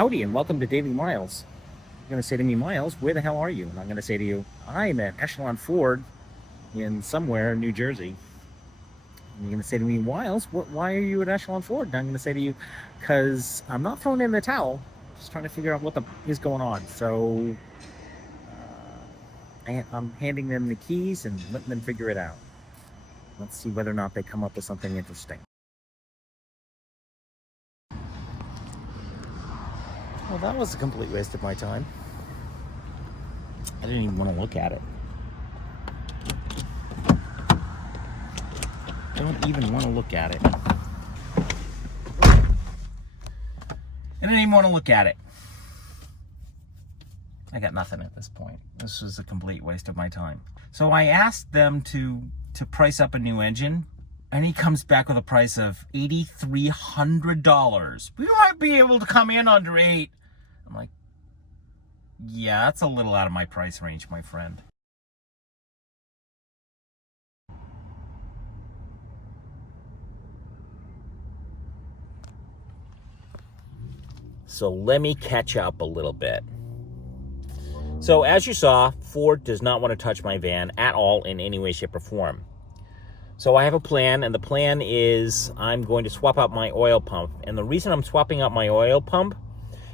Howdy and welcome to Daily Miles. You're going to say to me, Miles, where the hell are you? And I'm going to say to you, I'm at Echelon Ford in somewhere in New Jersey. And you're going to say to me, Miles, why are you at Echelon Ford? And I'm going to say to you, because I'm not throwing in the towel. I'm just trying to figure out what is going on. So I'm handing them the keys and letting them figure it out. Let's see whether or not they come up with something interesting. Well, that was a complete waste of my time. I didn't even want to look at it. I don't even want to look at it. I didn't even want to look at it. I got nothing at this point. This was a complete waste of my time. So I asked them to price up a new engine, and he comes back with a price of $8,300. We might be able to come in under $8,000. I'm like, yeah, that's a little out of my price range, my friend. So let me catch up a little bit. So as you saw, Ford does not want to touch my van at all in any way, shape, or form. So I have a plan, and the plan is I'm going to swap out my oil pump. And the reason I'm swapping out my oil pump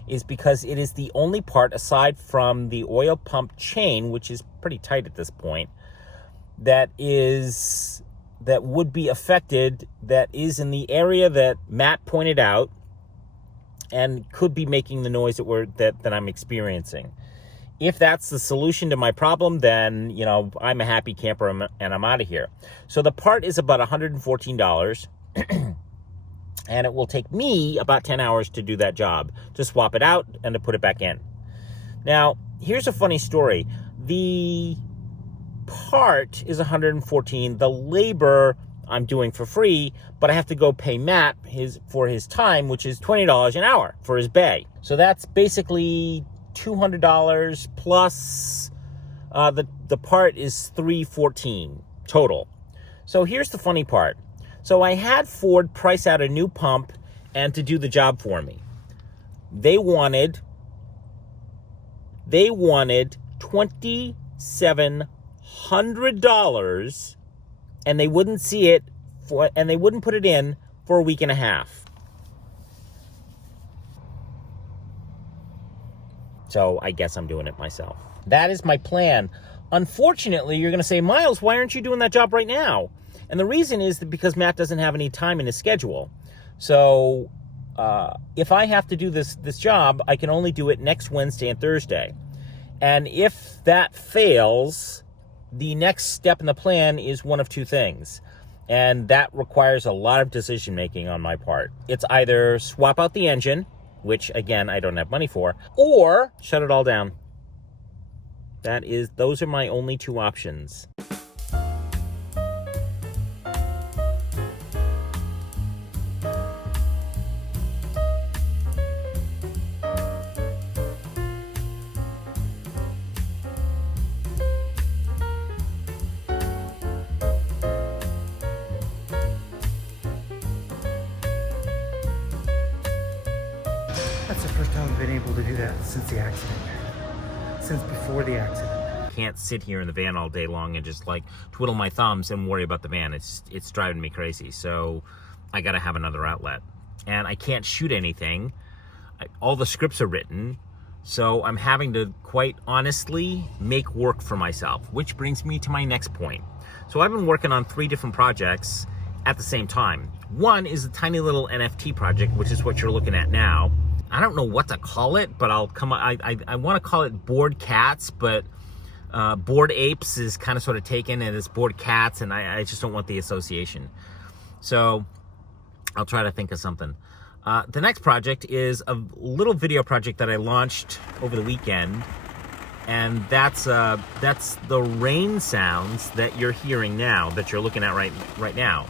is because it is the only part, aside from the oil pump chain, which is pretty tight at this point, that would be affected, that is in the area that Matt pointed out and could be making the noise that I'm experiencing. If that's the solution to my problem, then, you know, I'm a happy camper and I'm out of here. So the part is about $114. And it will take me about 10 hours to do that job, to swap it out and to put it back in. Now, here's a funny story. The part is $114. The labor I'm doing for free, but I have to go pay Matt for his time, which is $20 an hour for his bay. So that's basically $200 plus the part is $314 total. So here's the funny part. So I had Ford price out a new pump and to do the job for me. They wanted $2,700, and they wouldn't see it and they wouldn't put it in for a week and a half. So I guess I'm doing it myself. That is my plan. Unfortunately, you're going to say, Miles, why aren't you doing that job right now? And the reason is that because Matt doesn't have any time in his schedule. So if I have to do this job, I can only do it next Wednesday and Thursday. And if that fails, the next step in the plan is one of two things. And that requires a lot of decision making on my part. It's either swap out the engine, which again, I don't have money for, or shut it all down. Those are my only two options. That's the first time I've been able to do that since the accident. Since before the accident. I can't sit here in the van all day long and just like twiddle my thumbs and worry about the van. It's driving me crazy. So I got to have another outlet. And I can't shoot anything. All the scripts are written. So I'm having to, quite honestly, make work for myself, which brings me to my next point. So I've been working on 3 different projects at the same time. One is a tiny little NFT project, which is what you're looking at now. I don't know what to call it, but I want to call it Bored Cats, but Bored Apes is kind of sort of taken, and it's Bored Cats, and I just don't want the association. So I'll try to think of something. The next project is a little video project that I launched over the weekend, and that's the rain sounds that you're hearing now, that you're looking at right now.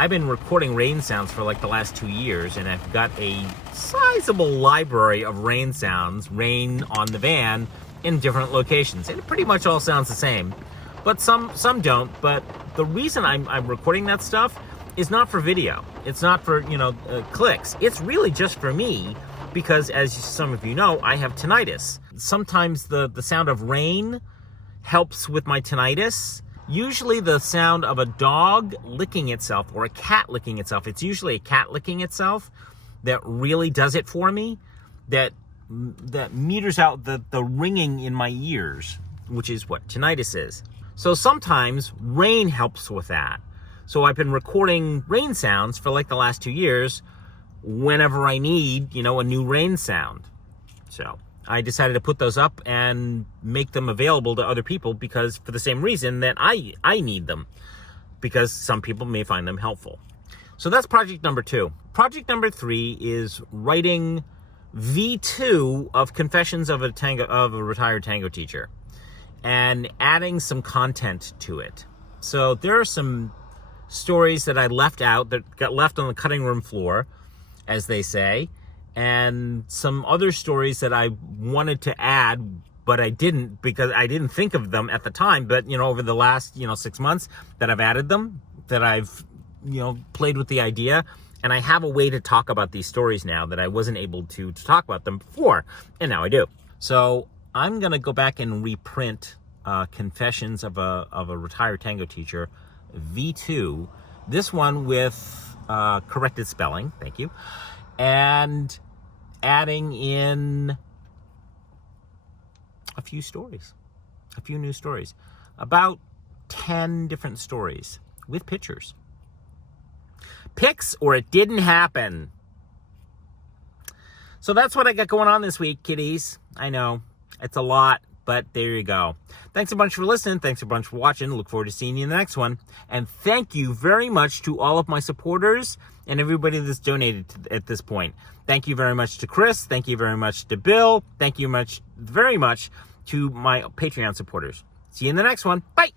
I've been recording rain sounds for like the last 2 years, and I've got a sizable library of rain sounds, rain on the van, in different locations. And it pretty much all sounds the same, but some don't. But the reason I'm recording that stuff is not for video. It's not for, clicks. It's really just for me because, as some of you know, I have tinnitus. Sometimes the sound of rain helps with my tinnitus. Usually the sound of a dog licking itself or a cat licking itself, it's usually a cat licking itself that really does it for me, that meters out the ringing in my ears, which is what tinnitus is. So sometimes rain helps with that. So I've been recording rain sounds for like the last 2 years whenever I need, a new rain sound. So I decided to put those up and make them available to other people, because for the same reason that I need them, because some people may find them helpful. So that's project number 2. Project number 3 is writing V2 of Confessions of a Retired Tango Teacher and adding some content to it. So there are some stories that I left out, that got left on the cutting room floor, as they say, and some other stories that I wanted to add, but I didn't, because I didn't think of them at the time. But, over the last, 6 months that I've added them, that I've, played with the idea, and I have a way to talk about these stories now that I wasn't able to talk about them before, and now I do. So I'm going to go back and reprint Confessions of a Retired Tango Teacher, V2, this one with corrected spelling, thank you, and adding in a few new stories, about 10 different stories with pictures. Pics or it didn't happen. So that's what I got going on this week, kiddies. I know, it's a lot, but there you go. Thanks a bunch for listening. Thanks a bunch for watching. Look forward to seeing you in the next one. And thank you very much to all of my supporters and everybody that's donated at this point. Thank you very much to Chris. Thank you very much to Bill. Thank you very much to my Patreon supporters. See you in the next one. Bye.